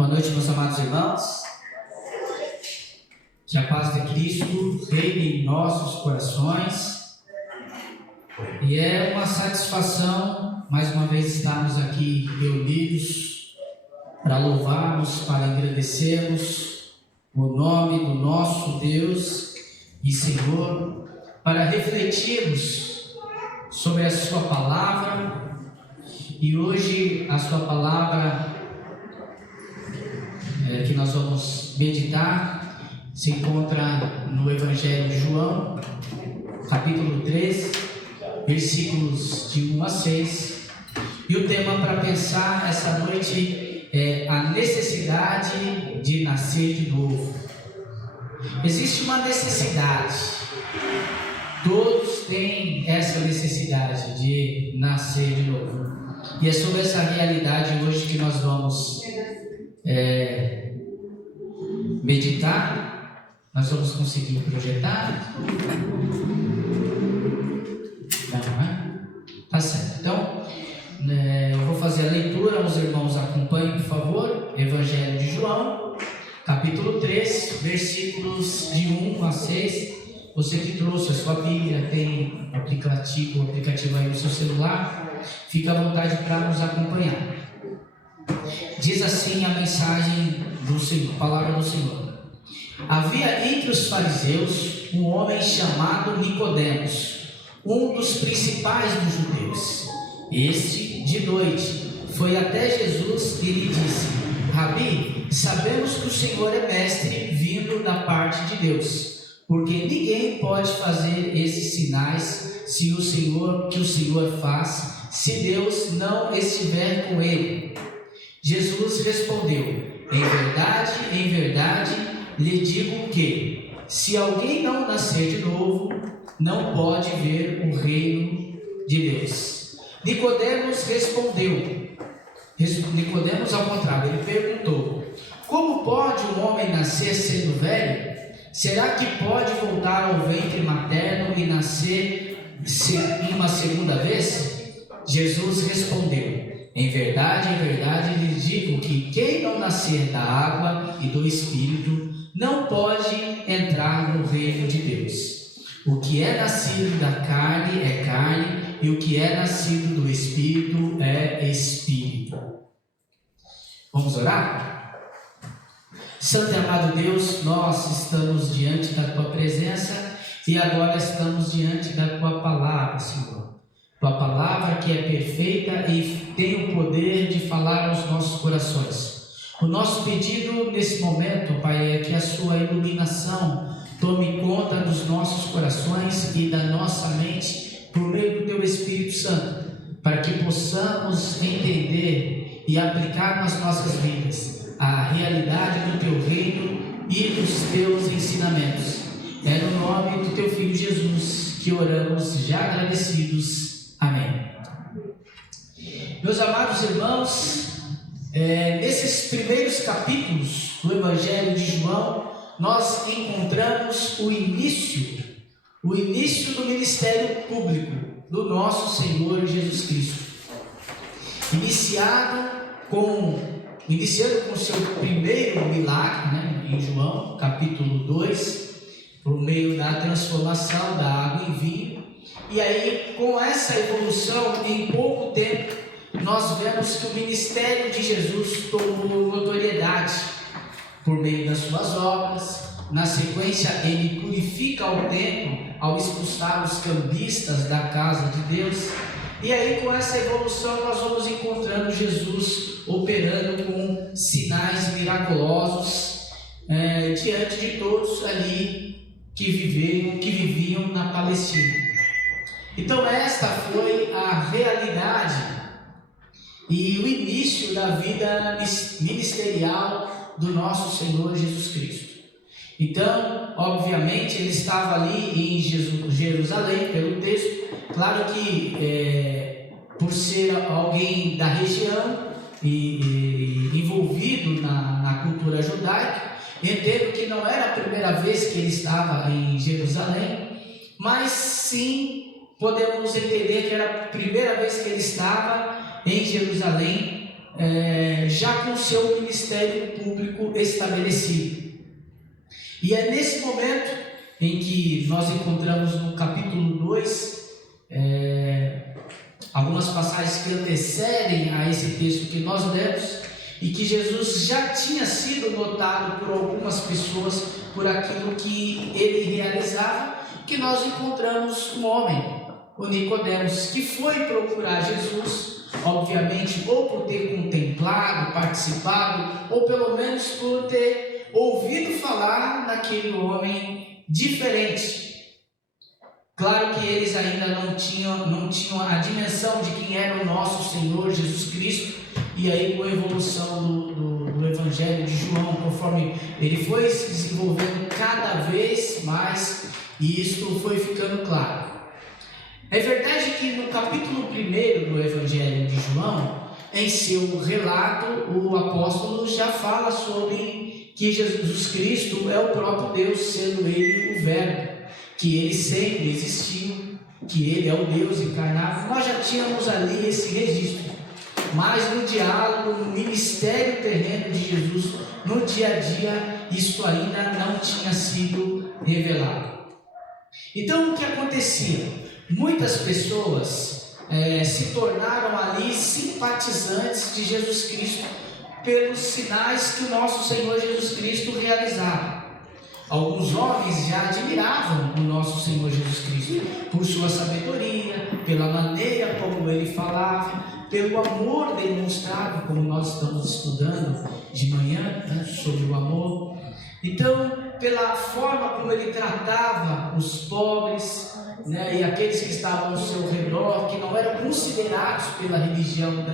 Boa noite, meus amados irmãos. Que a paz de Cristo reine em nossos corações. E é uma satisfação, mais uma vez, estarmos aqui reunidos para louvarmos, para agradecermos o nome do nosso Deus e Senhor, para refletirmos sobre a sua palavra. E hoje a sua palavra que nós vamos meditar se encontra no Evangelho de João, capítulo 3, versículos de 1 a 6. E o tema para pensar essa noite é a necessidade de nascer de novo. Existe uma necessidade, todos têm essa necessidade de nascer de novo. E é sobre essa realidade hoje que nós vamos meditar. Nós vamos conseguir projetar? Não, é? Tá certo. Então, eu vou fazer a leitura, os irmãos acompanhem, por favor. Evangelho de João, capítulo 3, versículos de 1 a 6. Você que trouxe a sua Bíblia, tem o aplicativo aí no seu celular, fica à vontade para nos acompanhar. Diz assim a mensagem do Senhor, a palavra do Senhor. Havia entre os fariseus um homem chamado Nicodemos, um dos principais dos judeus. Este, de noite, foi até Jesus e lhe disse: Rabi, sabemos que o Senhor é mestre vindo da parte de Deus, porque ninguém pode fazer esses sinais que o Senhor faz, se Deus não estiver com ele. Jesus respondeu: em verdade, lhe digo que, se alguém não nascer de novo, não pode ver o reino de Deus. Nicodemos respondeu. Nicodemos, ao contrário, ele perguntou: como pode um homem nascer sendo velho? Será que pode voltar ao ventre materno e nascer uma segunda vez? Jesus respondeu: em verdade, lhes digo que quem não nascer da água e do Espírito não pode entrar no reino de Deus. O que é nascido da carne é carne, e o que é nascido do Espírito é Espírito. Vamos orar? Santo e amado Deus, nós estamos diante da Tua presença e agora estamos diante da Tua palavra, Senhor. Tua palavra que é perfeita e tem o poder de falar aos nossos corações. O nosso pedido nesse momento, Pai, é que a Sua iluminação tome conta dos nossos corações e da nossa mente por meio do Teu Espírito Santo, para que possamos entender e aplicar nas nossas vidas a realidade do Teu reino e dos Teus ensinamentos. É no nome do Teu Filho Jesus que oramos, já agradecidos. Amém. Meus amados irmãos, nesses primeiros capítulos do Evangelho de João, nós encontramos o início do ministério público do nosso Senhor Jesus Cristo. Iniciando com o seu primeiro milagre, em João, capítulo 2, por meio da transformação da água em vinho. E aí, com essa evolução, em pouco tempo, nós vemos que o ministério de Jesus tomou notoriedade por meio das suas obras. Na sequência, ele purifica o templo ao expulsar os cambistas da casa de Deus. E aí, com essa evolução, nós vamos encontrando Jesus operando com sinais miraculosos diante de todos ali que viviam na Palestina. Então esta foi a realidade e o início da vida ministerial do nosso Senhor Jesus Cristo. Então, obviamente, ele estava ali em Jerusalém, pelo texto. Claro que por ser alguém da região e envolvido na cultura judaica, entendo que não era a primeira vez que ele estava em Jerusalém, mas sim podemos entender que era a primeira vez que ele estava em Jerusalém já com seu ministério público estabelecido. E é nesse momento em que nós encontramos no capítulo 2, algumas passagens que antecedem a esse texto que nós lemos, e que Jesus já tinha sido notado por algumas pessoas por aquilo que ele realizava, que nós encontramos um homem, o Nicodemos, que foi procurar Jesus, obviamente, ou por ter contemplado, participado, ou pelo menos por ter ouvido falar daquele homem diferente. Claro que eles ainda não tinham a dimensão de quem era o nosso Senhor Jesus Cristo. E aí, com a evolução do Evangelho de João, conforme ele foi se desenvolvendo cada vez mais, e isso foi ficando claro. É verdade que no capítulo 1 do Evangelho de João, em seu relato, o apóstolo já fala sobre que Jesus Cristo é o próprio Deus, sendo ele o Verbo, que ele sempre existiu, que ele é o Deus encarnado. Nós já tínhamos ali esse registro. Mas no diálogo, no ministério terreno de Jesus, no dia a dia, isso ainda não tinha sido revelado. Então, o que acontecia? Muitas pessoas se tornaram ali simpatizantes de Jesus Cristo pelos sinais que o nosso Senhor Jesus Cristo realizava. Alguns homens já admiravam o nosso Senhor Jesus Cristo por sua sabedoria, pela maneira como ele falava, pelo amor demonstrado, como nós estamos estudando de manhã, sobre o amor. Então, pela forma como ele tratava os pobres, e aqueles que estavam ao seu redor, que não eram considerados pela religião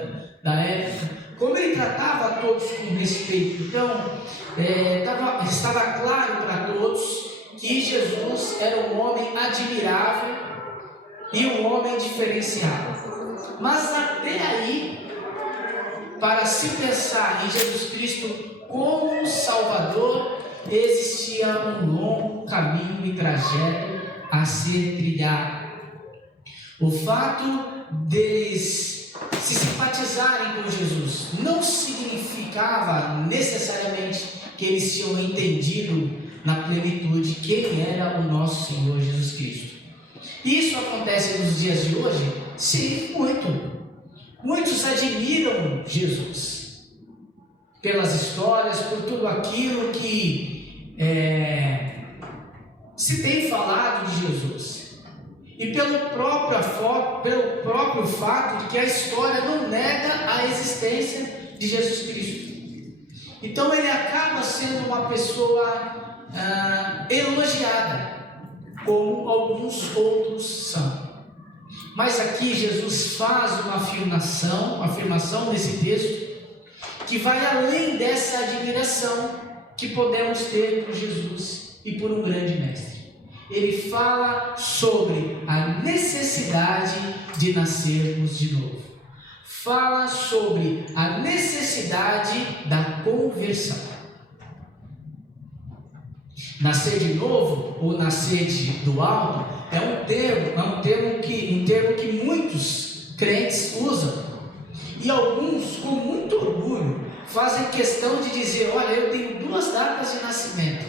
da época, como ele tratava a todos com respeito. Então, estava claro para todos que Jesus era um homem admirável e um homem diferenciado. Mas até aí, para se pensar em Jesus Cristo como Salvador, existia um longo caminho e trajeto a ser trilhado. O fato deles se simpatizarem com Jesus não significava necessariamente que eles tinham entendido na plenitude quem era o nosso Senhor Jesus Cristo. Isso acontece nos dias de hoje? Sim, muito. Muitos admiram Jesus pelas histórias, por tudo aquilo que se tem falado de Jesus, e pelo próprio fato de que a história não nega a existência de Jesus Cristo. Então ele acaba sendo uma pessoa elogiada, como alguns outros são. Mas aqui Jesus faz uma afirmação nesse texto, que vai além dessa admiração que podemos ter por Jesus e por um grande mestre. Ele fala sobre a necessidade de nascermos de novo. Fala sobre a necessidade da conversão. Nascer de novo ou nascer do alto é um termo que muitos crentes usam, e alguns com muito orgulho fazem questão de dizer: olha, eu tenho 2 datas de nascimento,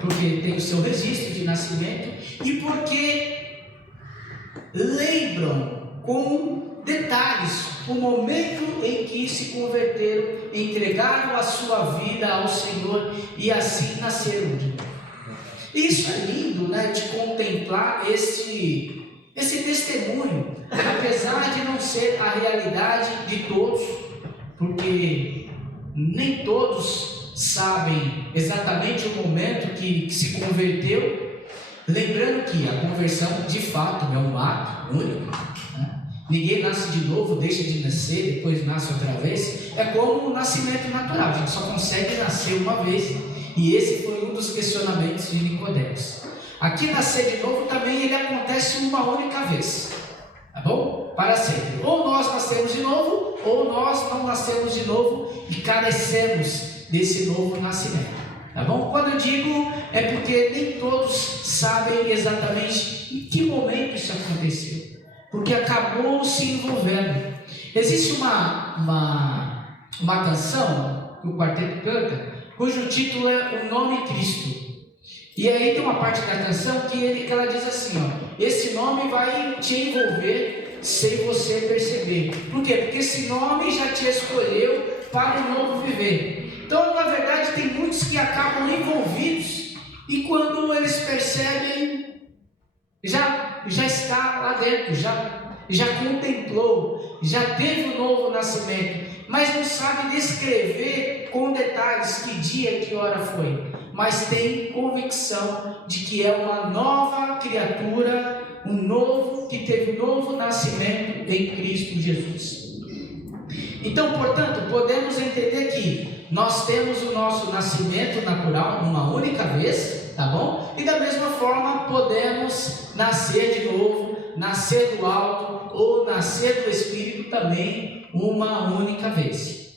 porque tem o seu registro de nascimento e porque lembram com detalhes o momento em que se converteram, entregaram a sua vida ao Senhor e assim nasceram de novo. Isso é lindo, de contemplar esse testemunho, apesar de não ser a realidade de todos, porque nem todos sabem exatamente o momento que se converteu. Lembrando que a conversão de fato é um ato único, Ninguém nasce de novo, deixa de nascer, depois nasce outra vez. É como o nascimento natural, a gente só consegue nascer uma vez. E esse foi um dos questionamentos de Nicodemos. Aqui nascer de novo também ele acontece uma única vez, tá bom? Para sempre. Ou nós nascemos de novo, ou nós não nascemos de novo e carecemos desse novo nascimento, tá bom? Quando eu digo, é porque nem todos sabem exatamente em que momento isso aconteceu, porque acabou se envolvendo. Existe uma canção que o quarteto canta, cujo título é O Nome Cristo. E aí tem uma parte da canção que ela diz assim, ó: esse nome vai te envolver sem você perceber. Por quê? Porque esse nome já te escolheu para um novo viver. Então, na verdade, tem muitos que acabam envolvidos e quando eles percebem, já está lá dentro, já contemplou, já teve um novo nascimento, mas não sabe descrever com detalhes que dia, que hora foi, mas tem convicção de que é uma nova criatura, que teve um novo nascimento em Cristo Jesus. Então, portanto, podemos entender que nós temos o nosso nascimento natural uma única vez, tá bom? E da mesma forma podemos nascer de novo, nascer do alto ou nascer do Espírito também uma única vez.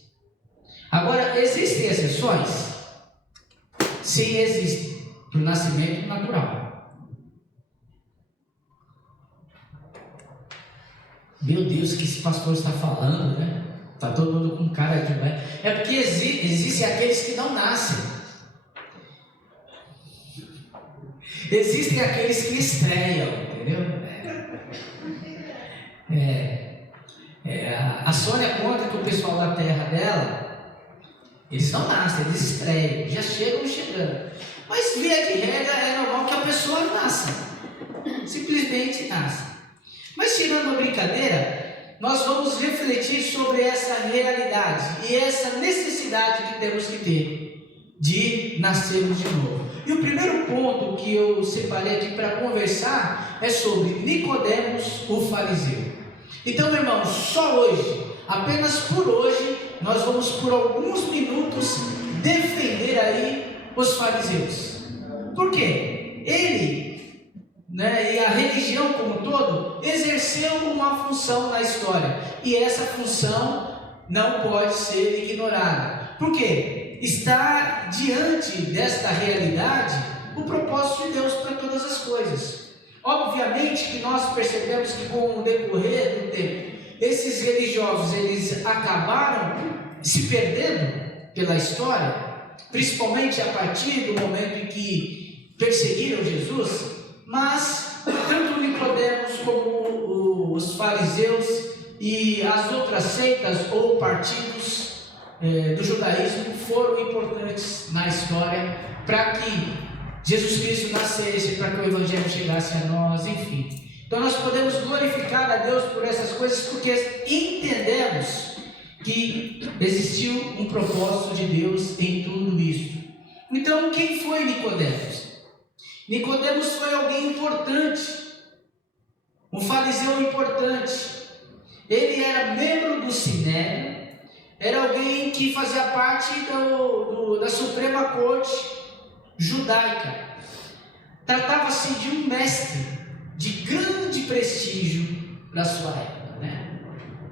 Agora, existem exceções? Sim, existem, para o nascimento natural. Meu Deus, o que esse pastor está falando, né? Está todo mundo com cara de... É porque existem aqueles que não nascem. Existem aqueles que estreiam, entendeu? A Sônia conta que o pessoal da terra dela, eles não nascem, eles estreiam, já chegam chegando. Mas via de regra é normal que a pessoa nasça, simplesmente nasce. Mas tirando a brincadeira, nós vamos refletir sobre essa realidade e essa necessidade que temos que ter de nascermos de novo. E o primeiro ponto que eu separei aqui para conversar é sobre Nicodemos, o fariseu. Então, meu irmão, só hoje, apenas por hoje, nós vamos por alguns minutos defender aí os fariseus. Por quê? Ele, e a religião como um todo, exerceu uma função na história. E essa função não pode ser ignorada. Por quê? Está diante desta realidade o propósito de Deus para todas as coisas. Obviamente que nós percebemos que com o decorrer do tempo, esses religiosos, eles acabaram se perdendo pela história, principalmente a partir do momento em que perseguiram Jesus, mas tanto Nicodemos como os fariseus e as outras seitas ou partidos do judaísmo foram importantes na história para que Jesus Cristo nascesse, para que o Evangelho chegasse a nós, enfim. Então nós podemos glorificar a Deus por essas coisas porque entendemos que existiu um propósito de Deus em tudo isso. Então quem foi Nicodemos? Nicodemos foi alguém importante, um fariseu importante. Ele era membro do Sinédrio, era alguém que fazia parte da Suprema Corte judaica. Tratava-se de um mestre de grande prestígio para a sua época,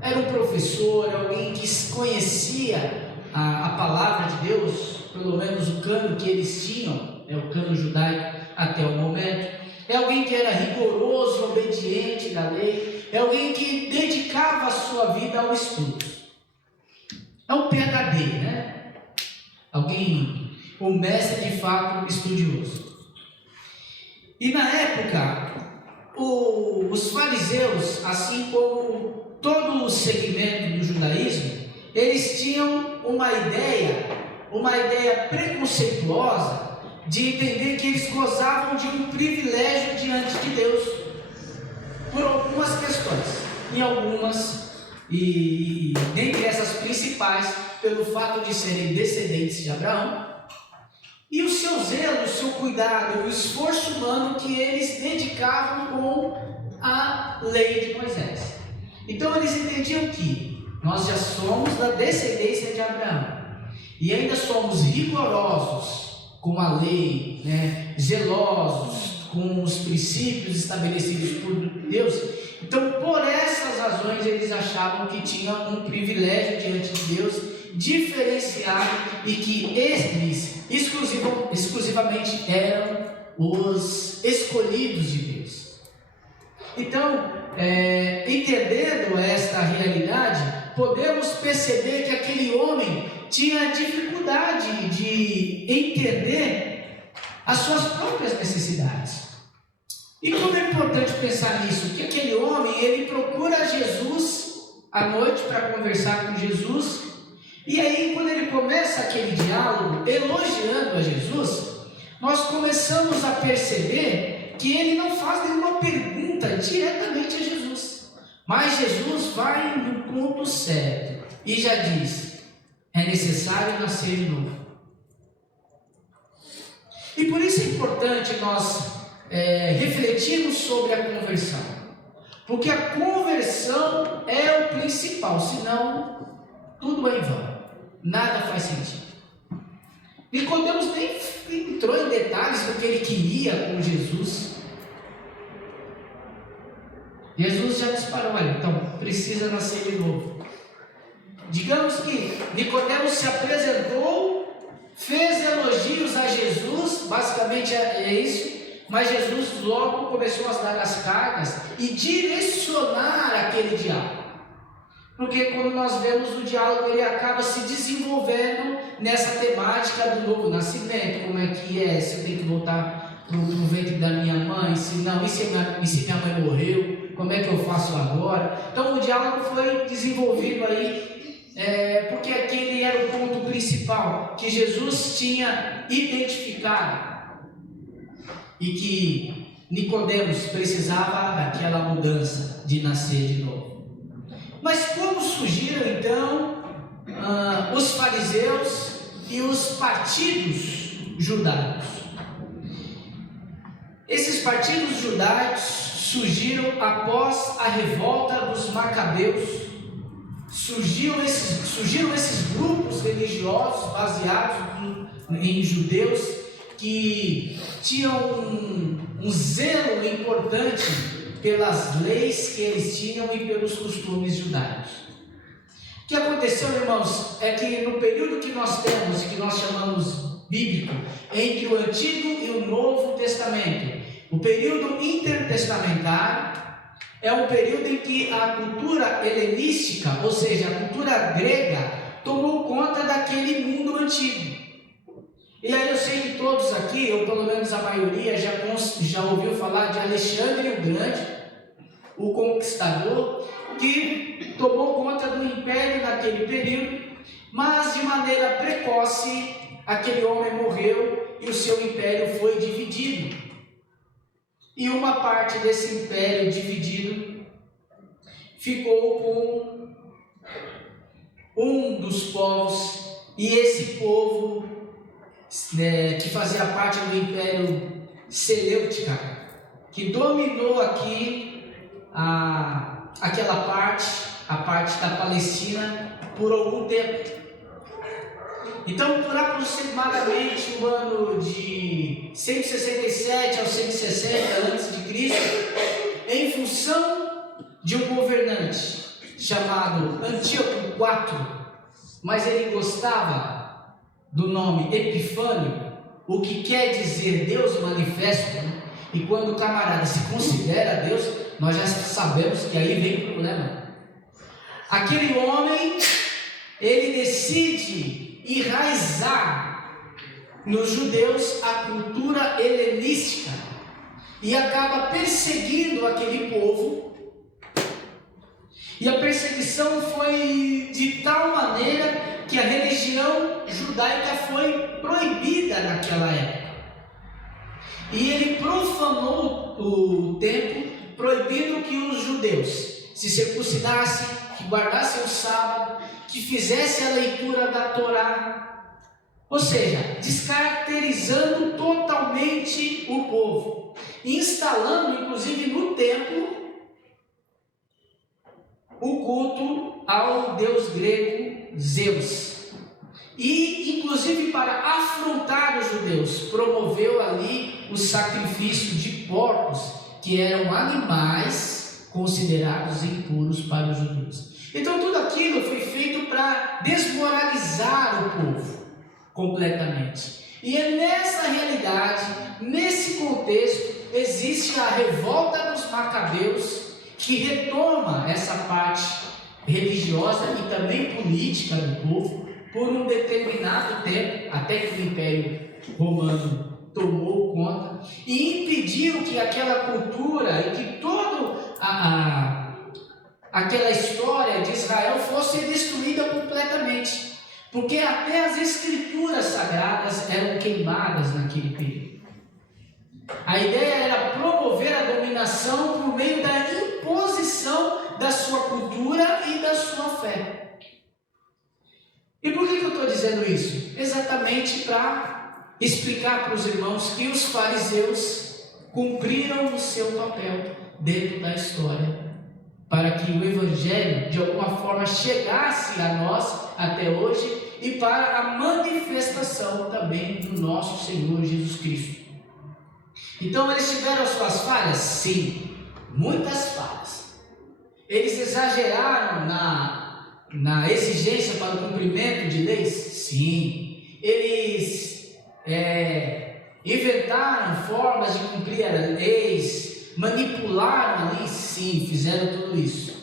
Era um professor, alguém que conhecia a palavra de Deus, pelo menos o cano que eles tinham, o cano judaico até o momento. É alguém que era rigoroso, obediente da lei, é alguém que dedicava a sua vida ao estudo. É um PhD, o mestre de fato estudioso. E na época, os fariseus, assim como todo o segmento do judaísmo, eles tinham uma ideia preconceituosa de entender que eles gozavam de um privilégio diante de Deus por algumas questões, e dentre essas principais, pelo fato de serem descendentes de Abraão, e o seu zelo, o seu cuidado, o esforço humano que eles dedicavam com a lei de Moisés. Então eles entendiam que nós já somos da descendência de Abraão e ainda somos rigorosos com a lei, zelosos com os princípios estabelecidos por Deus. Então, por essas razões, eles achavam que tinham um privilégio diante de Deus diferenciado e que eles exclusivamente eram os escolhidos de Deus. Então, entendendo esta realidade, podemos perceber que aquele homem tinha dificuldade de entender as suas próprias necessidades. E como é importante pensar nisso, que aquele homem, ele procura Jesus à noite para conversar com Jesus, e aí quando ele começa aquele diálogo elogiando a Jesus, nós começamos a perceber que ele não faz nenhuma pergunta diretamente a Jesus, mas Jesus vai no ponto certo e já diz: é necessário nascer de novo. E por isso é importante nós refletirmos sobre a conversão, porque a conversão é o principal, senão tudo é em vão, nada faz sentido. Nicodemos nem entrou em detalhes do que ele queria com Jesus. Jesus já disparou: olha, então precisa nascer de novo. Digamos que Nicodemos se apresentou, fez elogios a Jesus, basicamente é isso, mas Jesus logo começou a dar as cargas e direcionar aquele diálogo. Porque quando nós vemos o diálogo, ele acaba se desenvolvendo nessa temática do novo nascimento. Como é que é? Se eu tenho que voltar para o ventre da minha mãe? Se não, e se minha mãe morreu? Como é que eu faço agora? Então o diálogo foi desenvolvido aí, porque aquele era o ponto principal que Jesus tinha identificado e que Nicodemos precisava daquela mudança de nascer de novo. Mas como surgiram então os fariseus e os partidos judaicos? Esses partidos judaicos surgiram após a revolta dos Macabeus. Surgiram esses grupos religiosos baseados em judeus que tinham um zelo importante pelas leis que eles tinham e pelos costumes judaicos. O que aconteceu, irmãos, é que no período que nós temos, que nós chamamos bíblico, entre o Antigo e o Novo Testamento, o período intertestamentário é um período em que a cultura helenística, ou seja, a cultura grega, tomou conta daquele mundo antigo. E aí eu sei que todos aqui, ou pelo menos a maioria, já ouviu falar de Alexandre o Grande, o conquistador, que tomou conta do império naquele período, mas de maneira precoce, aquele homem morreu e o seu império foi dividido. E uma parte desse império dividido ficou com um dos povos, e esse povo que fazia parte do Império Seleucida, que dominou aqui aquela parte, a parte da Palestina, por algum tempo. Então, por aproximadamente o ano de 167 ao 160 a.C., em função de um governante chamado Antíoco IV, mas ele gostava do nome Epifânio, o que quer dizer Deus manifesto, né? E quando o camarada se considera Deus, nós já sabemos que aí vem o problema. Aquele homem, ele decide enraizar nos judeus a cultura helenística e acaba perseguindo aquele povo. E a perseguição foi de tal maneira que a religião judaica foi proibida naquela época. E ele profanou o templo, proibindo que os judeus se circuncidassem, que guardassem o sábado, que fizessem a leitura da Torá. Ou seja, descaracterizando totalmente o povo, instalando inclusive no templo o culto ao deus grego Zeus. E inclusive para afrontar os judeus, promoveu ali o sacrifício de porcos, que eram animais considerados impuros para os judeus. Então tudo aquilo foi feito para desmoralizar o povo completamente. E é nessa realidade, nesse contexto, existe a revolta dos Macabeus. Deus, que retoma essa parte religiosa e também política do povo por um determinado tempo, até que o Império Romano tomou conta e impediu que aquela cultura e que toda aquela história de Israel fosse destruída completamente, porque até as escrituras sagradas eram queimadas naquele período. A ideia era promover a dominação por meio da imposição da sua cultura e da sua fé. E por que eu estou dizendo isso? Exatamente para explicar para os irmãos que os fariseus cumpriram o seu papel dentro da história, para que o Evangelho de alguma forma chegasse a nós até hoje e para a manifestação também do nosso Senhor Jesus Cristo. Então eles tiveram as suas falhas? Sim, muitas falhas. Eles exageraram na exigência para o cumprimento de leis? Sim. Eles inventaram formas de cumprir as leis, manipularam a lei? Sim, fizeram tudo isso.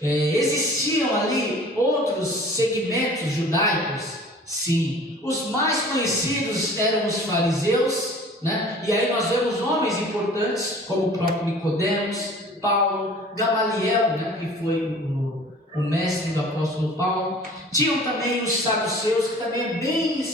Existiam ali outros segmentos judaicos? Sim. Os mais conhecidos eram os fariseus, né? E aí nós vemos homens importantes como o próprio Nicodemos, Paulo, Gamaliel, né? Que foi o mestre do apóstolo Paulo. Tinham também os saduceus, que também é bem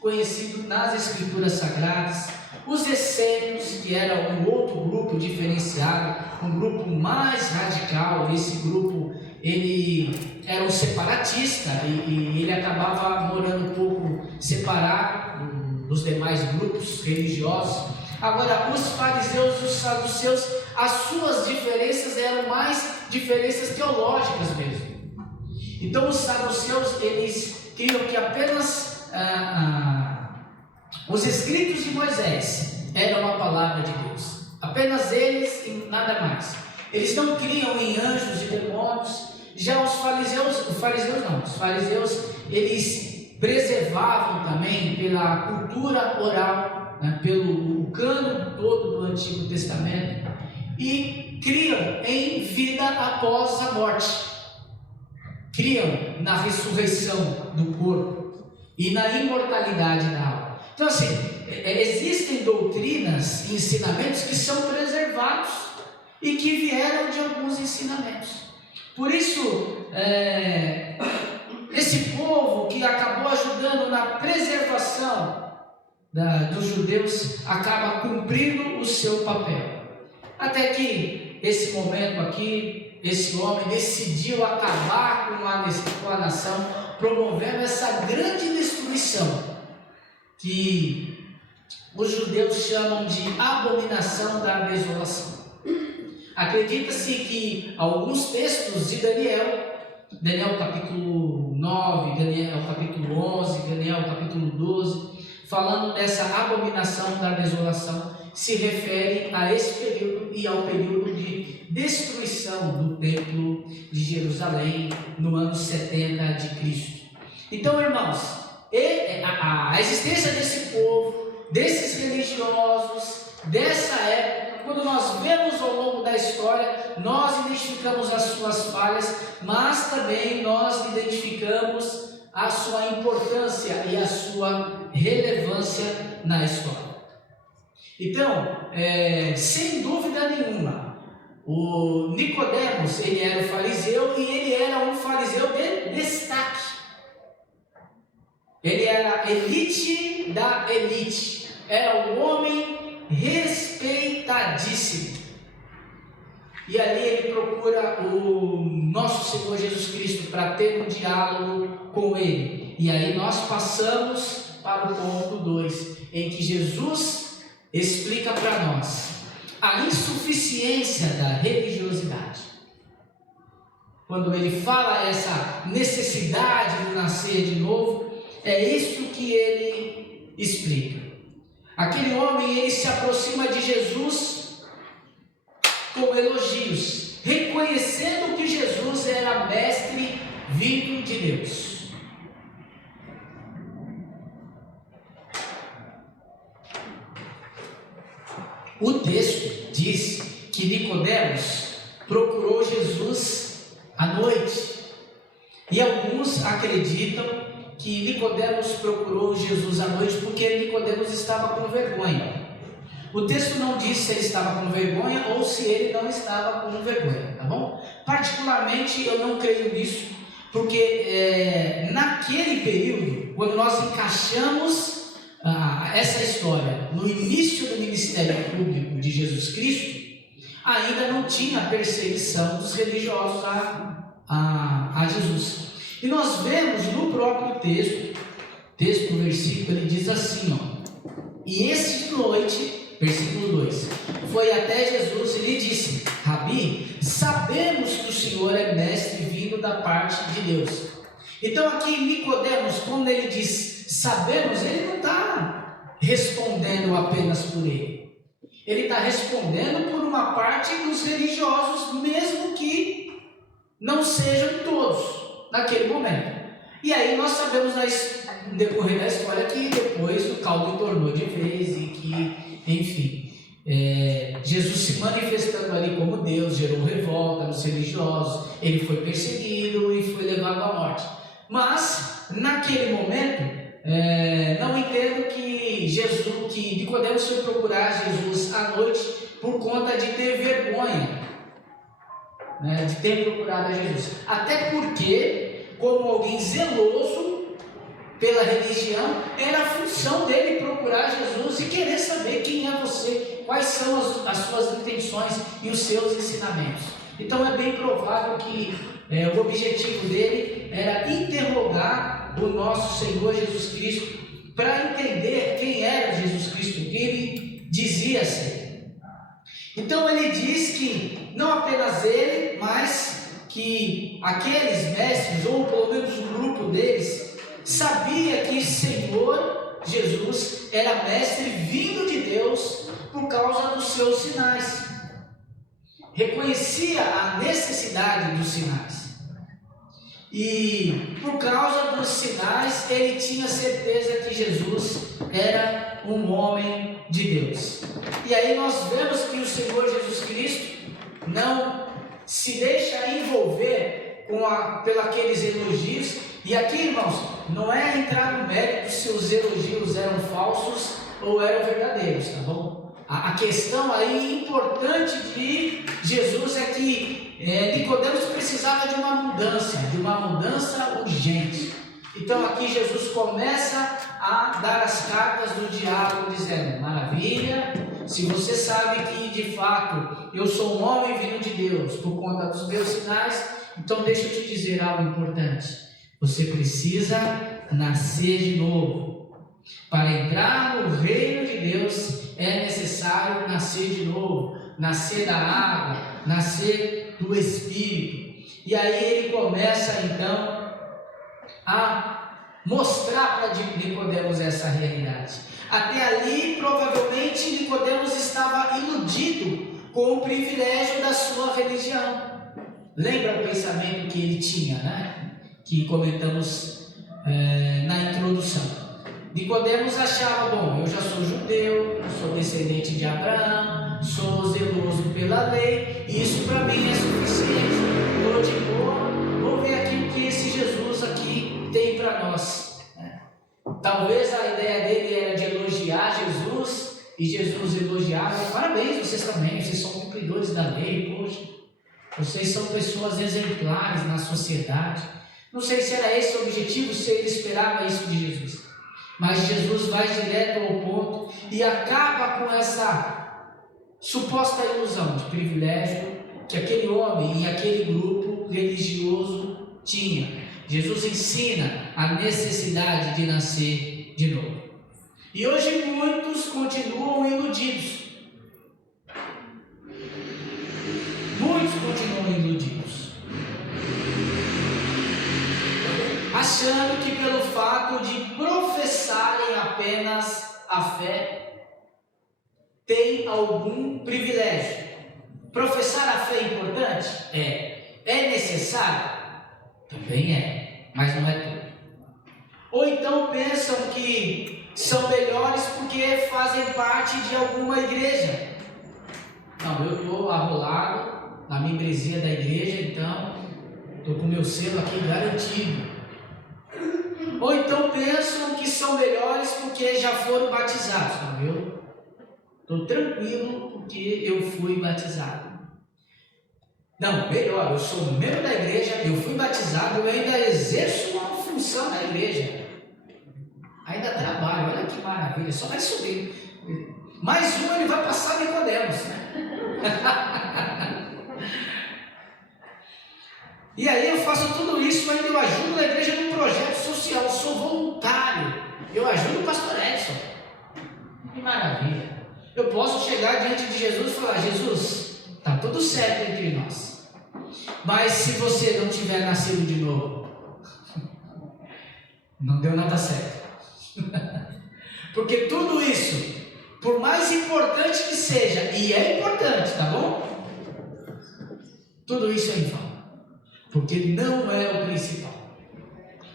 conhecido nas escrituras sagradas. Os essênios, que era um outro grupo diferenciado, um grupo mais radical. Esse grupo, ele era um separatista e ele acabava morando um pouco separado dos demais grupos religiosos. Agora, os fariseus e os saduceus, as suas diferenças eram mais diferenças teológicas mesmo. Então os saduceus, eles criam que apenas os escritos de Moisés eram a palavra de Deus, apenas eles e nada mais. Eles não criam em anjos e demônios. Já os fariseus eles preservavam também pela cultura oral, né, pelo cânon todo do Antigo Testamento, e criam em vida após a morte, criam na ressurreição do corpo e na imortalidade da alma. Então assim, existem doutrinas e ensinamentos que são preservados e que vieram de alguns ensinamentos. Por isso, esse povo que acabou ajudando na preservação dos judeus acaba cumprindo o seu papel. Até que esse momento aqui, esse homem decidiu acabar com a nação, promovendo essa grande destruição que os judeus chamam de abominação da desolação. Acredita-se que alguns textos de Daniel capítulo 9, Daniel capítulo 11, Daniel capítulo 12, falando dessa abominação da desolação, se refere a esse período e ao período de destruição do templo de Jerusalém no ano 70 de Cristo. Então, irmãos, a existência desse povo, desses religiosos, dessa época, quando nós vemos ao longo da história, nós identificamos as suas falhas, mas também nós identificamos a sua importância e a sua relevância na história. Então, sem dúvida nenhuma, o Nicodemos, ele era um fariseu e ele era um fariseu de destaque. Ele era a elite da elite, era um homem respeitadíssimo. E ali ele procura o nosso Senhor Jesus Cristo para ter um diálogo com ele. E aí nós passamos para o ponto 2, em que Jesus explica para nós a insuficiência da religiosidade. Quando ele fala essa necessidade de nascer de novo, é isso que ele explica. Aquele homem, ele se aproxima de Jesus com elogios, reconhecendo que Jesus era mestre vindo de Deus. O texto diz que Nicodemos procurou Jesus à noite. E alguns acreditam que Nicodemos procurou Jesus à noite porque Nicodemos estava com vergonha. O texto não diz se ele estava com vergonha ou se ele não estava com vergonha, tá bom? Particularmente eu não creio nisso, porque naquele período, quando nós encaixamos essa história no início do ministério público de Jesus Cristo, ainda não tinha perseguição dos religiosos a Jesus. E nós vemos no próprio texto, no versículo, ele diz assim, ó: e esse de noite, versículo 2, foi até Jesus e lhe disse: Rabi, sabemos que o Senhor é mestre vindo da parte de Deus. Então aqui Nicodemos, quando ele diz sabemos, ele não está respondendo apenas por ele. Ele está respondendo por uma parte dos religiosos, mesmo que não sejam todos naquele momento. E aí nós sabemos no decorrer da história que depois o caldo entornou de vez e que, enfim, Jesus se manifestando ali como Deus gerou revolta nos religiosos, ele foi perseguido e foi levado à morte. Mas naquele momento não entendo que Nicodemos foi procurar Jesus à noite por conta de ter vergonha, de ter procurado a Jesus. Até porque, como alguém zeloso pela religião, era a função dele procurar Jesus e querer saber quem é você, quais são as suas intenções e os seus ensinamentos. Então é bem provável que o objetivo dele era interrogar o nosso Senhor Jesus Cristo para entender quem era Jesus Cristo, o que ele dizia ser. Então ele diz que não apenas ele, mas que aqueles mestres, ou pelo menos um grupo deles, sabia que o Senhor Jesus era mestre vindo de Deus por causa dos seus sinais. Reconhecia a necessidade dos sinais. E por causa dos sinais, ele tinha certeza que Jesus era um homem de Deus. E aí nós vemos que o Senhor Jesus Cristo não se deixa envolver pelos elogios. E aqui, irmãos, não é entrar no mérito se os elogios eram falsos ou eram verdadeiros, tá bom? A questão aí importante de Jesus é que Nicodemos precisava de uma mudança urgente. Então aqui Jesus começa a dar as cartas do diálogo, dizendo: maravilha, se você sabe que de fato eu sou um homem vindo de Deus por conta dos meus sinais, então deixa eu te dizer algo importante. Você precisa nascer de novo. Para entrar no reino de Deus é necessário nascer de novo, nascer da água, nascer do Espírito. E aí ele começa então a mostrar para Nicodemos essa realidade. Até ali, provavelmente, Nicodemos estava iludido com o privilégio da sua religião. Lembra o pensamento que ele tinha, né? Que comentamos na introdução. Nicodemos achava: bom, eu já sou judeu, sou descendente de Abraão, sou zeloso pela lei, e isso para mim é suficiente. Estou de boa, vou ver aqui o que esse Jesus aqui tem para nós. Talvez a ideia dele era de elogiar Jesus, e Jesus elogiava: parabéns, vocês também, vocês são cumpridores da lei, poxa, vocês são pessoas exemplares na sociedade. Não sei se era esse o objetivo, se ele esperava isso de Jesus. Mas Jesus vai direto ao ponto e acaba com essa suposta ilusão de privilégio que aquele homem e aquele grupo religioso tinha. Jesus ensina a necessidade de nascer de novo. E hoje muitos continuam iludidos. Muitos continuam iludidos. Achando que pelo fato de professarem apenas a fé, tem algum privilégio. Professar a fé é importante? É necessário? Também é, mas não é tudo. Ou então pensam que são melhores porque fazem parte de alguma igreja. Não, eu estou arrolado na membresia da igreja, então estou com meu selo aqui garantido. Ou então pensam que são melhores porque já foram batizados. Não, eu estou tranquilo porque eu fui batizado. Não, melhor, eu sou membro da igreja, eu fui batizado, eu ainda exerço uma função na igreja. Ainda trabalho, olha que maravilha, só vai subir. Mais um ele vai passar Nicodemos. E aí eu faço tudo isso, ainda eu ajudo a igreja num projeto social, eu sou voluntário, eu ajudo o pastor Edson. Que maravilha. Eu posso chegar diante de Jesus e falar: Jesus, está tudo certo entre nós, mas se você não tiver nascido de novo, não deu nada certo. Porque tudo isso, por mais importante que seja, e é importante, tá bom? Tudo isso é em vão, porque não é o principal.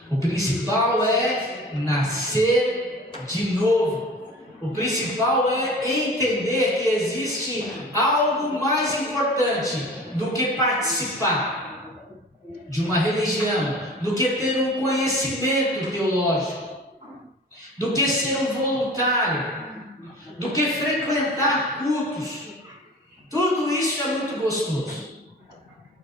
O principal é nascer de novo. O principal é entender que existe algo mais importante do que participar de uma religião, do que ter um conhecimento teológico, do que ser um voluntário, do que frequentar cultos. Tudo isso é muito gostoso.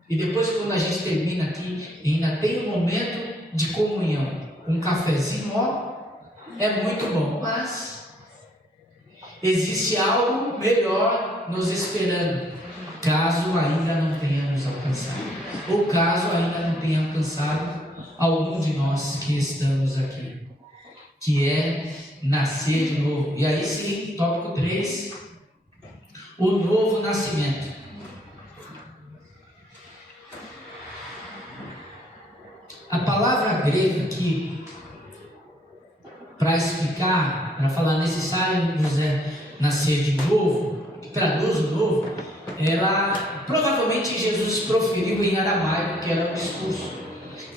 E depois, quando a gente termina aqui, ainda tem um momento de comunhão, um cafezinho, ó, é muito bom. Mas existe algo melhor nos esperando, caso ainda não tenhamos alcançado, ou caso ainda não tenha alcançado algum de nós que estamos aqui, que é nascer de novo. E aí sim, tópico 3, o novo nascimento. A palavra grega aqui, para explicar, para falar necessário nascer de novo, que traduz o novo, ela provavelmente Jesus proferiu em aramaico, que era o discurso.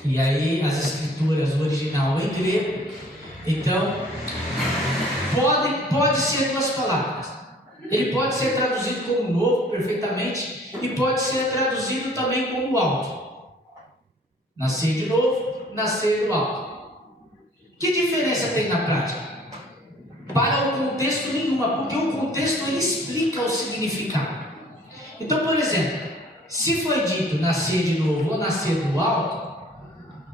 E aí as escrituras, o original em grego. Então, pode ser duas palavras. Ele pode ser traduzido como novo perfeitamente e pode ser traduzido também como alto. Nascer de novo, nascer do alto. Que diferença tem na prática? Para o contexto nenhuma, porque o contexto ele explica o significado. Então, por exemplo, se foi dito nascer de novo ou nascer do alto,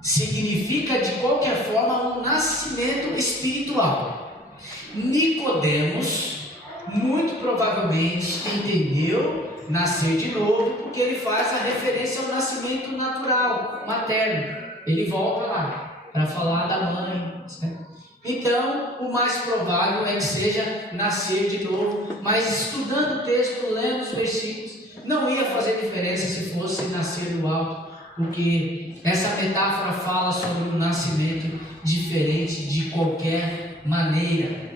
significa de qualquer forma um nascimento espiritual. Nicodemos, muito provavelmente, entendeu nascer de novo, porque ele faz a referência ao nascimento natural, materno. Ele volta lá para falar da mãe, certo? Então, o mais provável é que seja nascer de novo, mas estudando o texto, lendo os versículos, não ia fazer diferença se fosse nascer do alto, porque essa metáfora fala sobre um nascimento diferente de qualquer maneira.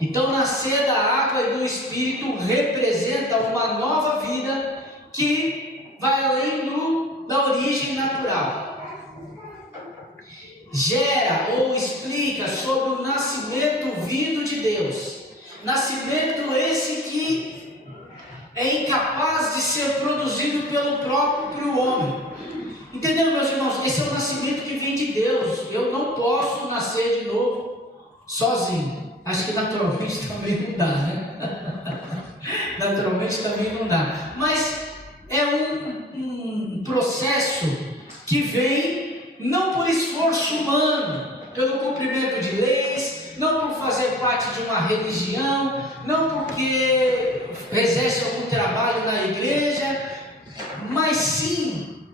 Então, nascer da água e do Espírito representa uma nova vida que vai além da origem natural. Gera ou explica sobre o nascimento vindo de Deus. Nascimento esse que é incapaz de ser produzido pelo próprio homem. Entenderam, meus irmãos? Esse é o nascimento que vem de Deus. Eu não posso nascer de novo sozinho. Acho que naturalmente também não dá, né? Naturalmente também não dá. Mas é um processo que vem não por esforço humano, pelo cumprimento de leis, não por fazer parte de uma religião, não porque exerce algum trabalho na igreja, mas sim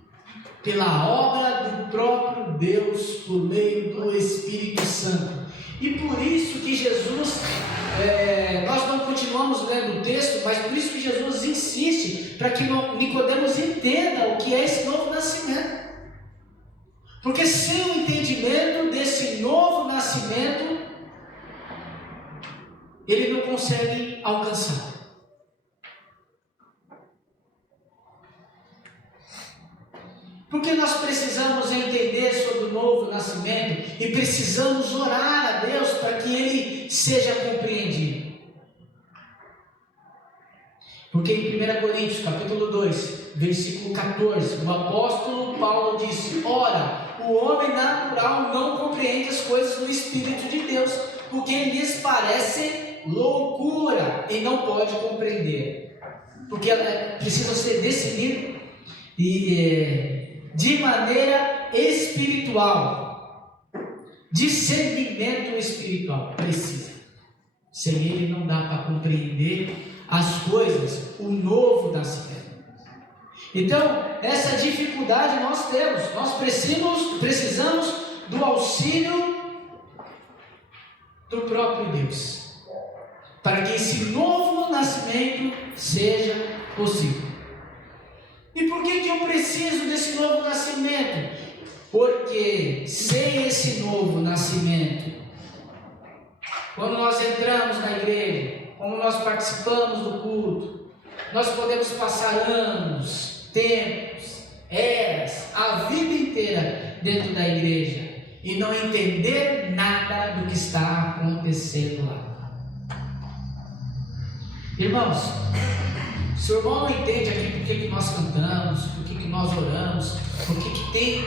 pela obra do próprio Deus por meio do Espírito Santo. E por isso que Jesus, nós não continuamos lendo o texto, mas por isso que Jesus insiste para que Nicodemos entenda o que é esse novo nascimento. Porque sem o entendimento desse novo nascimento, ele não consegue alcançar. Porque nós precisamos entender sobre o novo nascimento e precisamos orar a Deus para que ele seja compreendido. Porque em 1 Coríntios, capítulo 2, versículo 14. O apóstolo Paulo disse: ora, o homem natural não compreende as coisas do Espírito de Deus, porque lhes parece loucura e não pode compreender, porque ela precisa ser decidida de maneira espiritual, discernimento espiritual, precisa. Sem ele não dá para compreender as coisas, o novo nascimento. Então, essa dificuldade nós temos, nós precisamos do auxílio do próprio Deus, para que esse novo nascimento seja possível. E por que eu preciso desse novo nascimento? Porque sem esse novo nascimento, quando nós entramos na igreja, quando nós participamos do culto, nós podemos passar anos, tempos, eras, a vida inteira dentro da igreja e não entender nada do que está acontecendo lá. Irmãos, se o irmão não entende aqui por que nós cantamos, por que nós oramos, por que tem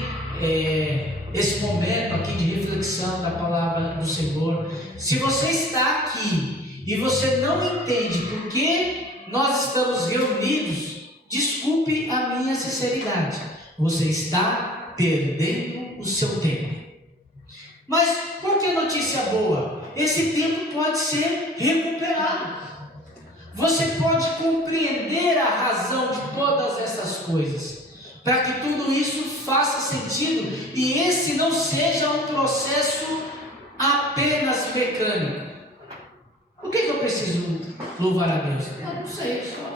esse momento aqui de reflexão da palavra do Senhor, se você está aqui e você não entende por que nós estamos reunidos, desculpe a minha sinceridade, você está perdendo o seu tempo. Mas qual que é a notícia boa? Esse tempo pode ser recuperado. Você pode compreender a razão de todas essas coisas, para que tudo isso faça sentido e esse não seja um processo apenas mecânico. Por que eu preciso louvar a Deus? Eu não sei, só.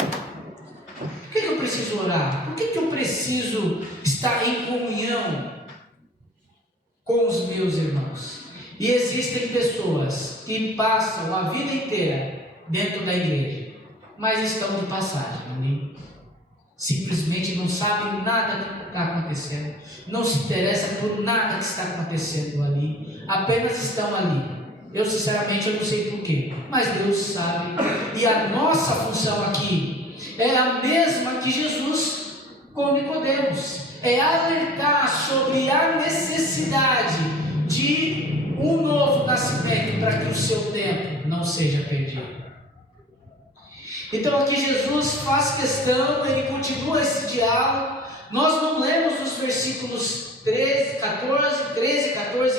Por que eu preciso orar? Por que eu preciso estar em comunhão com os meus irmãos? E existem pessoas que passam a vida inteira dentro da igreja, mas estão de passagem, amém? Simplesmente não sabem nada do que está acontecendo, não se interessam por nada que está acontecendo ali, apenas estão ali. Eu sinceramente não sei porquê, mas Deus sabe. E a nossa função aqui é a mesma que Jesus com Nicodemos, é alertar sobre a necessidade de um novo nascimento para que o seu tempo não seja perdido. Então aqui Jesus faz questão, ele continua esse diálogo. Nós não lemos os versículos 13, 14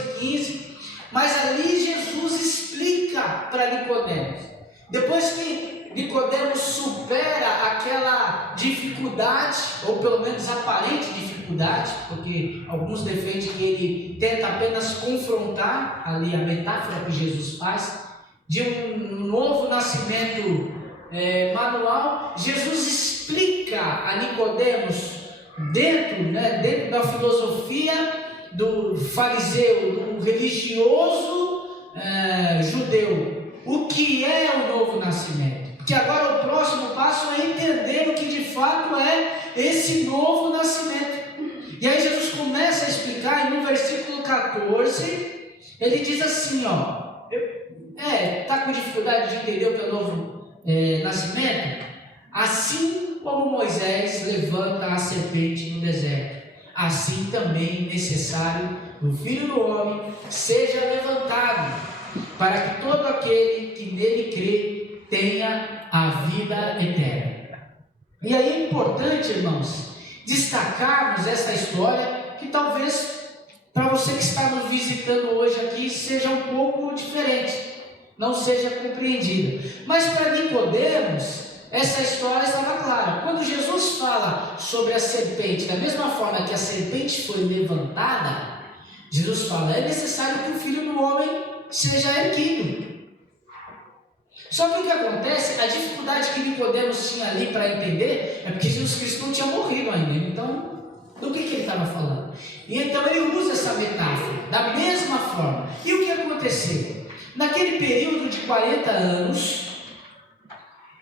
e 15, mas ali Jesus explica para Nicodemos. Depois que Nicodemos supera aquela dificuldade, ou pelo menos aparente dificuldade, porque alguns defendem que ele tenta apenas confrontar ali a metáfora que Jesus faz de um novo nascimento manual. Jesus explica a Nicodemos dentro da filosofia do fariseu, do religioso judeu, o que é o novo nascimento. Porque agora o próximo passo é entender o que de fato é esse novo nascimento. E aí Jesus começa a explicar, e no versículo 14 ele diz assim, está com dificuldade de entender o que é o novo nascimento? Assim como Moisés levanta a serpente no deserto, assim também é necessário que o Filho do Homem seja levantado, para que todo aquele que nele crê tenha a vida eterna. E aí é importante, irmãos, destacarmos essa história que talvez para você que está nos visitando hoje aqui seja um pouco diferente, não seja compreendida. Mas para Nicodemos, essa história estava clara. Quando Jesus fala sobre a serpente, da mesma forma que a serpente foi levantada, Jesus fala, é necessário que o Filho do Homem seja erguido. Só que o que acontece, a dificuldade que Nicodemos tinha ali para entender, é porque Jesus Cristo não tinha morrido ainda. Então, do que ele estava falando? E então ele usa essa metáfora, da mesma forma. E o que aconteceu? Naquele período de 40 anos,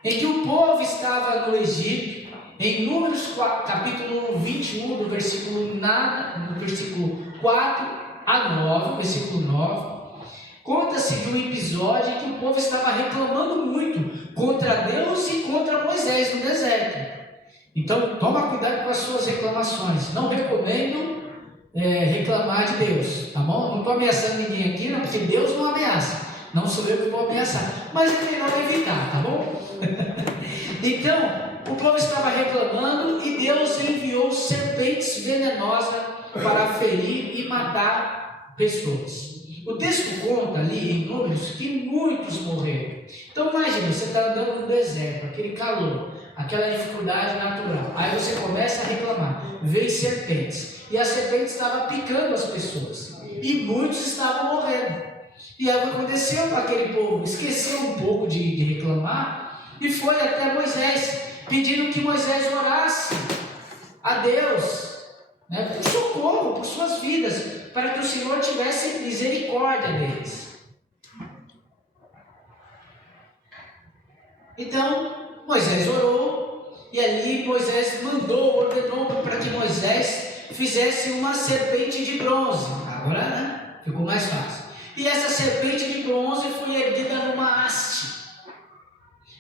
em que o povo estava no Egito, em Números capítulo 21, do versículo 4 a 9, versículo 9, conta-se de um episódio em que o povo estava reclamando muito contra Deus e contra Moisés no deserto. Então, toma cuidado com as suas reclamações. Não recomendo reclamar de Deus, tá bom? Não estou ameaçando ninguém aqui, não, porque Deus não ameaça. Não sou eu que vou ameaçar. Mas é melhor evitar, tá bom? Então, o povo estava reclamando e Deus enviou serpentes venenosas para ferir e matar pessoas. O texto conta ali em Números que muitos morreram. Então imagina, você está andando no deserto, aquele calor, aquela dificuldade natural. Aí você começa a reclamar, veio serpentes. E as serpentes estavam picando as pessoas. E muitos estavam morrendo. E aí aconteceu com aquele povo, esqueceu um pouco de reclamar e foi até Moisés, pedindo que Moisés orasse a Deus, por socorro, por suas vidas, para que o Senhor tivesse misericórdia deles. Então, Moisés orou, e ali Moisés ordenou para que Moisés fizesse uma serpente de bronze. Agora, ficou mais fácil. E essa serpente de bronze foi erguida numa haste.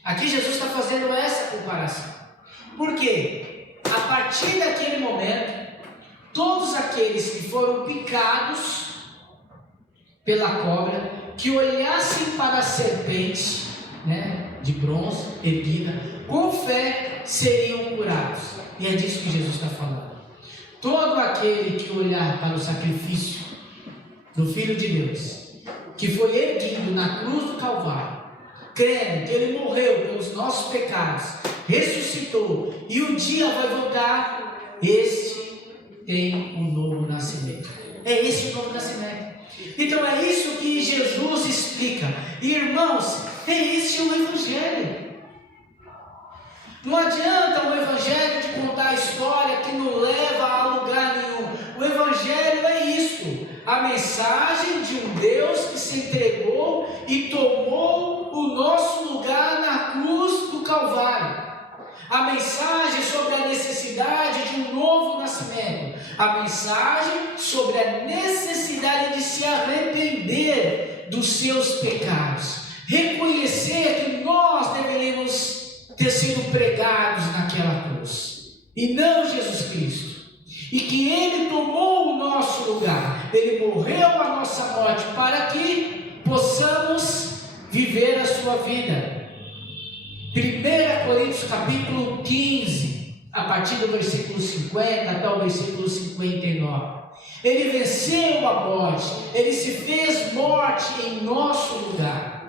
Aqui Jesus está fazendo essa comparação. Por quê? A partir daquele momento, todos aqueles que foram picados pela cobra, que olhassem para a serpente, de bronze erguida, com fé seriam curados. E é disso que Jesus está falando. Todo aquele que olhar para o sacrifício do Filho de Deus, que foi erguido na cruz do Calvário, crendo que Ele morreu pelos nossos pecados, ressuscitou e um dia vai voltar, este tem um novo nascimento. É esse o novo nascimento. Então é isso que Jesus explica. Irmãos, é esse o Evangelho. Não adianta o Evangelho de contar a história que não leva a lugar nenhum. O Evangelho é isto: a mensagem de um Deus que se entregou e tomou o nosso lugar na cruz do Calvário. A mensagem sobre a necessidade de um novo nascimento. A mensagem sobre a necessidade de se arrepender dos seus pecados. Reconhecer que nós deveríamos ter sido pregados naquela cruz, e não Jesus Cristo, e que Ele tomou o nosso lugar, Ele morreu a nossa morte, para que possamos viver a sua vida. 1 Coríntios capítulo 15, a partir do versículo 50 até o versículo 59, Ele venceu a morte, Ele se fez morte em nosso lugar.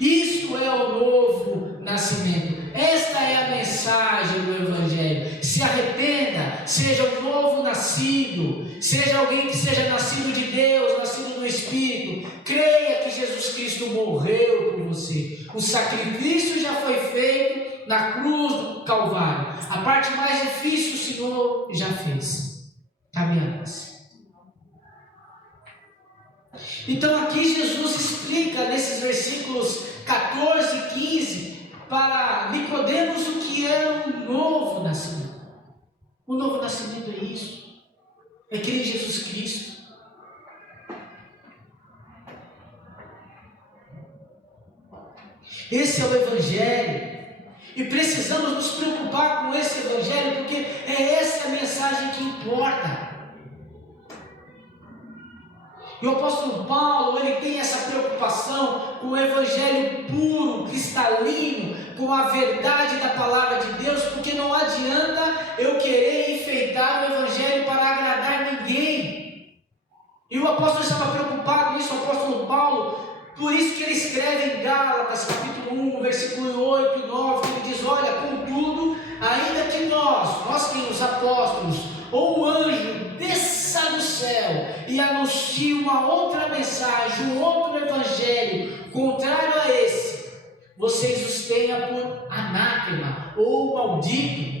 Isto é o novo nascimento. Esta é a mensagem do Evangelho. Se arrependa, seja um novo nascido, seja alguém que seja nascido de Deus, nascido no Espírito. Creia que Jesus Cristo morreu por você. O sacrifício já foi feito na cruz do Calvário. A parte mais difícil o Senhor já fez. Cabe a nós. Então aqui Jesus explica nesses versículos 14 e 15 para Nicodemos o que é um novo nascimento. O novo nascimento é isso: é crer em Jesus Cristo. Esse é o Evangelho, e precisamos nos preocupar com esse Evangelho, porque é essa a mensagem que importa. E o apóstolo Paulo, ele tem essa preocupação com o Evangelho puro, cristalino, com a verdade da palavra de Deus, porque não adianta eu querer enfeitar o Evangelho para agradar ninguém. E o apóstolo estava preocupado nisso, o apóstolo Paulo, por isso que ele escreve em Gálatas, capítulo 1, versículo 8 e 9, ele diz: olha, contudo, ainda que nós quem, os apóstolos, ou um anjo desça do céu e anuncie uma outra mensagem, um outro evangelho contrário a esse, vocês os tenham por anátema ou maldito.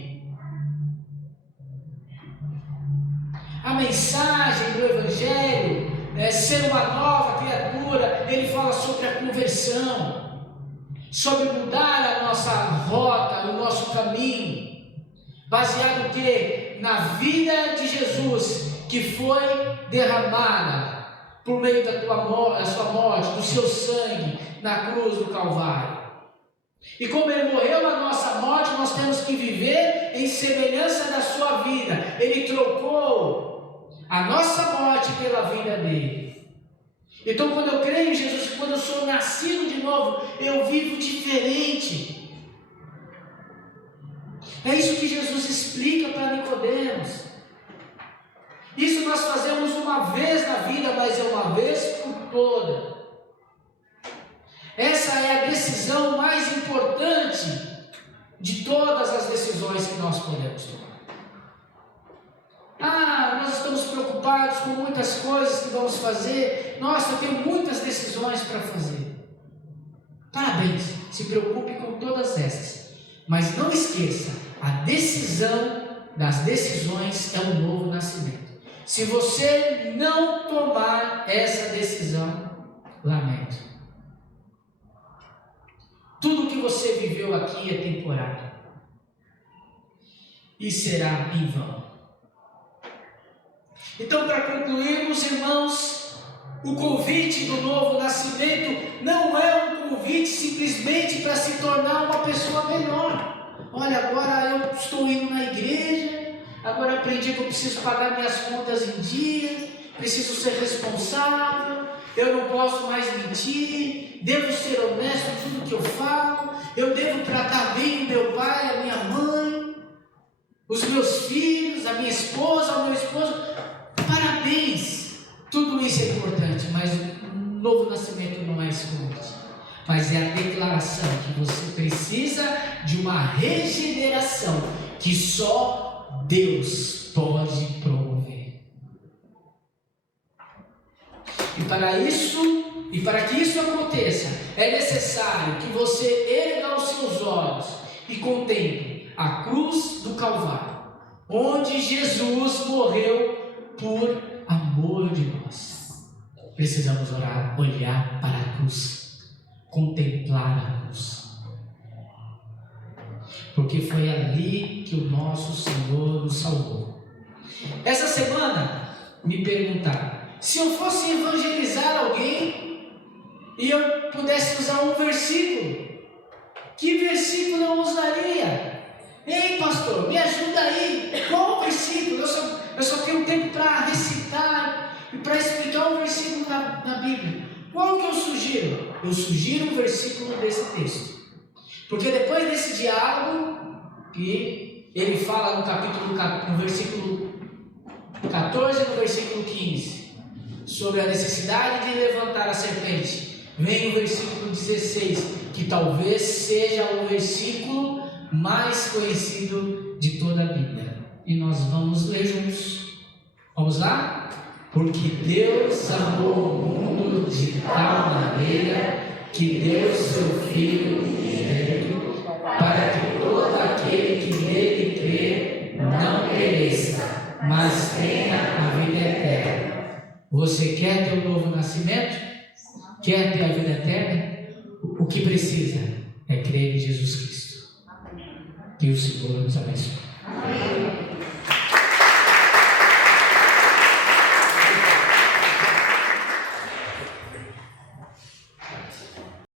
A mensagem do evangelho é ser uma nova criatura. Ele fala sobre a conversão, sobre mudar a nossa rota, o nosso caminho, baseado que na vida de Jesus, que foi derramada por meio da sua morte, do seu sangue na cruz do Calvário. E como Ele morreu na nossa morte, nós temos que viver em semelhança da sua vida. Ele trocou a nossa morte pela vida dele. Então, quando eu creio em Jesus, quando eu sou nascido de novo, eu vivo diferente. É isso que Jesus explica para Nicodemos. Isso nós fazemos uma vez na vida, mas é uma vez por toda. Essa é a decisão mais importante de todas as decisões que nós podemos tomar. Nós estamos preocupados com muitas coisas que vamos fazer. Nossa, eu tenho muitas decisões para fazer. Parabéns, se preocupe com todas essas. Mas não esqueça, a decisão das decisões é um novo nascimento. Se você não tomar essa decisão, lamento. Tudo que você viveu aqui é temporário e será em vão. Então, para concluirmos, irmãos, o convite do novo nascimento não é um convite simplesmente para se tornar uma pessoa melhor. Olha, agora eu estou indo na igreja, agora aprendi que eu preciso pagar minhas contas em dia, preciso ser responsável, eu não posso mais mentir, devo ser honesto em tudo que eu falo, eu devo tratar bem o meu pai, a minha mãe, os meus filhos, a minha esposa, o meu esposo. Parabéns! Tudo isso é importante, mas o novo nascimento não é esse convite, mas é a declaração que você precisa de uma regeneração que só Deus pode promover. E para que isso aconteça, é necessário que você erga os seus olhos e contemple a cruz do Calvário, onde Jesus morreu por amor de nós. Precisamos olhar para a cruz, contemplar a cruz, porque foi ali que o nosso Senhor nos salvou. Essa semana me perguntaram, se eu fosse evangelizar alguém e eu pudesse usar um versículo, que versículo eu usaria? Ei, pastor, me ajuda aí, qual versículo? Eu só tenho tempo para recitar e para explicar um versículo da Bíblia. Qual que eu sugiro? Eu sugiro um versículo desse texto, porque depois desse diálogo, que ele fala no versículo 14 e no versículo 15, sobre a necessidade de levantar a serpente, vem o versículo 16, que talvez seja o versículo mais conhecido de toda a Bíblia. E nós vamos ler juntos. Vamos lá? Porque Deus amou o mundo de tal maneira que deu seu Filho unigênito, para que todo aquele que nele crê não pereça, mas tenha a vida eterna. Você quer ter um novo nascimento? Quer ter a vida eterna? O que precisa é crer em Jesus Cristo. Que o Senhor nos abençoe. Amém.